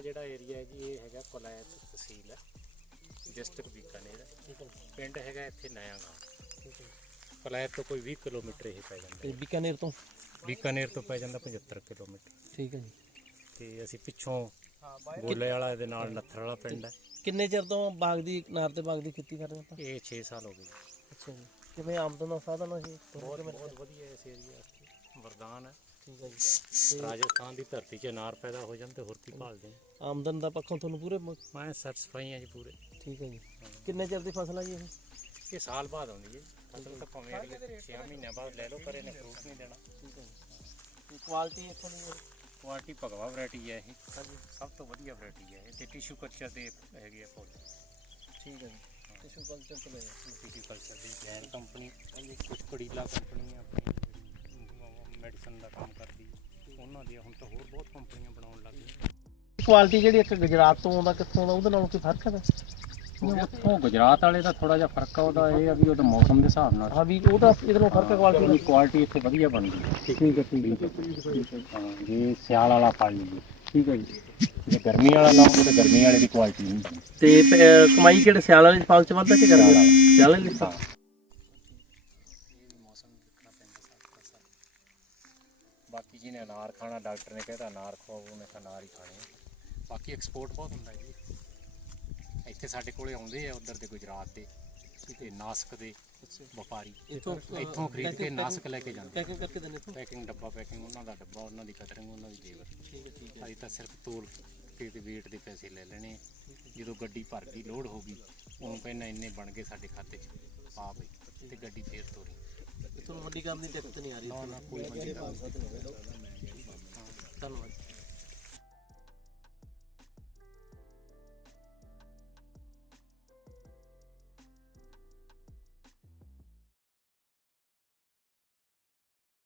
ਆ ਜਿਹੜਾ ਏਰੀਆ ਹੈ ਜੀ ਇਹ ਹੈਗਾ ਕੋਲਾਇਤ ਤਹਿਸੀਲ ਹੈ। ਡਿਸਟ੍ਰਿਕਟ ਬੀਕਾਨੇਰ ਹੈ। ਪਿੰਡ ਹੈਗਾ ਇੱਥੇ ਨਇਆਗਾ ਕੋਲਾਇਤ ਤੋਂ ਕੋਈ 20 ਕਿਲੋਮੀਟਰ ਇਹ ਪੈ ਜਾਂਦਾ ਤੇ ਬੀਕਾਨੇਰ ਤੋਂ? ਬੀਕਾਨੇਰ ਤੋਂ ਪੈ ਜਾਂਦਾ 75 ਕਿਲੋਮੀਟਰ। ਠੀਕ ਹੈ ਜੀ। ਤੇ ਅਸੀਂ ਪਿੱਛੋਂ ਗੋਲੇ ਵਾਲਾ ਦੇ ਨਾਲ ਨੱਥਰ ਵਾਲਾ ਪਿੰਡ ਹੈ। ਕਿੰਨੇ ਚਿਰ ਤੋਂ ਬਾਗ ਦੀ ਨਾਰ ਤੇ ਬਾਗ ਦੀ ਖੇਤੀ ਕਰਦੇ ਹੋ ਆਪਾਂ? ਇਹ 6 ਸਾਲ ਹੋ ਗਏ ਜੀ। ਅੱਛਾ ਜੀ। ਕਿਵੇਂ ਆਮਦਨ ਦਾ ਸਾਧਨ ਹੈ ਬਹੁਤ ਬਹੁਤ ਵਧੀਆ ਇਸ ਏਰੀਆ ਵਾਸਤੇ। ਵਰਦਾਨ ਹੈ। ਠੀਕ ਹੈ ਜੀ। ਰਾਜਸਥਾਨ ਦੀ ਧਰਤੀ 'ਚ ਅਨਾਰ ਪੈਦਾ ਹੋ ਜਾਣ ਤੇ ਹੋਰ ਕੀ ਭਾਲਦੇ ਹਾਂ। ਆਮਦਨ ਦਾ ਪੱਖੋਂ ਤੁਹਾਨੂੰ ਪੂਰੇ ਮ- ਮੈਂ ਸੈਟੀਸਫਾਈ ਹਾਂ ਜੀ ਪੂਰੇ। ਠੀਕ ਹੈ ਜੀ। ਕਿੰਨੇ ਚਿਰ ਦੀ ਫਸਲ ਹੈ ਜੀ ਇਹ? ਇਹ ਸਾਲ ਬਾਅਦ ਆਉਂਦੀ ਹੈ ਫਸਲ ਤਾਂ ਭਾਵੇਂ ਅਗਲੇ 6 ਮਹੀਨਿਆਂ ਬਾਅਦ ਲੈ ਲਓ ਪਰ ਇਹਨੇ ਫਰੂਟ ਨਹੀਂ ਦੇਣਾ। ਠੀਕ ਹੈ ਜੀ। ਕੁਆਲਿਟੀ ਇੱਥੋਂ ਦੀ ਕੁਆਲਿਟੀ ਭਗਵਾ ਵੈਰਾਈਟੀ ਹੈ ਇਹ। ਸਭ ਤੋਂ ਵਧੀਆ ਵੈਰਾਈਟੀ ਹੈ ਇਹ। ਤੇ ਟਿਸ਼ੂ ਕਲਚਰ ਦੇ ਹੈਗੇ ਆ ਫੁੱਲ ਠੀਕ ਹੈ ਜੀ। ਟਿਸ਼ੂ ਕਲਚਰ ਤੋਂ ਲੈ ਟਿਸ਼ੂ ਕਲਚਰ ਦੀ ਜੈਨ ਕੰਪਨੀ ਕੁਝ ਕੜੀਲਾ ਕੰਪਨੀ ਹੈ ਆਪਣੀ ਮੈਡੀਸਨ ਦਾ ਕੰਮ ਕਰਦੀ ਹੈ ਉਹਨਾਂ ਦੀ ਹੁਣ ਤਾਂ ਹੋਰ ਬਹੁਤ ਕੰਪਨੀਆਂ ਬਣਾਉਣ ਲੱਗ ਗਈਆਂ। ਕੁਆਲਿਟੀ ਜਿਹੜੀ ਇੱਕ ਗੁਜਰਾਤ ਤੋਂ ਆਉਂਦਾ ਕਿੱਥੋਂ ਆਉਂਦਾ ਉਹਦੇ ਨਾਲੋਂ ਕੀ ਫ਼ਰਕ ਹੈ ਉੱਥੋਂ ਗੁਜਰਾਤ ਵਾਲੇ ਦਾ ਥੋੜਾ ਜਿਹਾ ਫ਼ਰਕ ਆ ਉਹਦਾ ਇਹ ਆ ਵੀ ਉਹਦਾ ਮੌਸਮ ਦੇ ਹਿਸਾਬ ਨਾਲ। ਹਾਂ ਵੀ ਉਹਦਾ ਇਹਦੇ ਨਾਲੋਂ ਫ਼ਰਕ ਹੈ ਕੁਆਲਿਟੀ ਉਹਦੀ ਕੁਆਲਿਟੀ ਇੱਥੇ ਵਧੀਆ ਬਣਦੀ ਹੈ ਠੀਕ ਹੈ ਠੀਕ ਹੈ। ਹਾਂ ਜੇ ਸਿਆਲ ਵਾਲਾ ਫਲ ਲਈਏ ਠੀਕ ਹੈ ਜੀ। ਜੇ ਗਰਮੀ ਵਾਲਾ ਲਾਉਂਗੇ ਤਾਂ ਗਰਮੀ ਵਾਲੇ ਦੀ ਕੁਆਲਿਟੀ ਨਹੀਂ। ਤੇ ਕਮਾਈ ਕਿਹੜੇ ਸਿਆਲ ਵਾਲੇ ਫਲ ਚ ਵੱਧਦਾ ਕਿ ਗਰਮੀ ਵਾਲੇ ਸਿਆਲ ਵਾਲੇ। ਬਾਕੀ ਜਿਹਨੇ ਅਨਾਰ ਖਾਣਾ ਡਾਕਟਰ ਨੇ ਕਹਿਤਾ ਅਨਾਰ ਖਵਾਓ ਉਹਨੇ ਤਾਂ ਅਨਾਰ ਹੀ ਖਾਣੇ ਆ। ਬਾਕੀ ਐਕਸਪੋਰਟ ਬਹੁਤ ਹੁੰਦਾ ਜੀ। ਇੱਥੇ ਸਾਡੇ ਕੋਲੇ ਆਉਂਦੇ ਆ ਉਧਰ ਦੇ ਗੁਜਰਾਤ ਦੇ ਤੇ ਨਾਸਕ ਦੇ ਵਪਾਰੀ। ਇੱਥੋਂ ਇੱਥੋਂ ਖਰੀਦ ਕੇ ਨਾਸਕ ਲੈ ਕੇ ਜਾਂਦੇ ਪੈਕਿੰਗ ਕਰਕੇ ਦਿੰਦੇ ਪੈਕਿੰਗ ਡੱਬਾ ਪੈਕਿੰਗ ਉਹਨਾਂ ਦਾ ਡੱਬਾ ਉਹਨਾਂ ਦੀ ਕਟਰਿੰਗ ਉਹਨਾਂ ਦੀ ਲੇਬਰ। ਠੀਕ ਹੈ। ਠੀਕ ਅਸੀਂ ਤਾਂ ਸਿਰਫ ਤੋਲ ਕੇ ਤੇ weight ਦੇ ਪੈਸੇ ਲੈ ਲੈਣੇ। ਜਦੋਂ ਗੱਡੀ ਭਰ ਗਈ ਲੋਡ ਹੋ ਗਈ ਉਹਨੂੰ ਕਹਿੰਦਾ ਇੰਨੇ ਬਣ ਗਏ ਸਾਡੇ ਖਾਤੇ 'ਚ। ਪਾ ਬਈ ਤੇ ਗੱਡੀ ਫੇਰ ਤੋਰੀ। ਤੁਹਾਨੂੰ ਵੱਡੀ ਕੰਮ ਦੀ ਦਿੱਕਤ ਨਹੀਂ ਆ ਰਹੀ ਨਾ ਨਾ ਕੋਈ ਮੰਡੀ ਦਾ ਧੰਨਵਾਦ।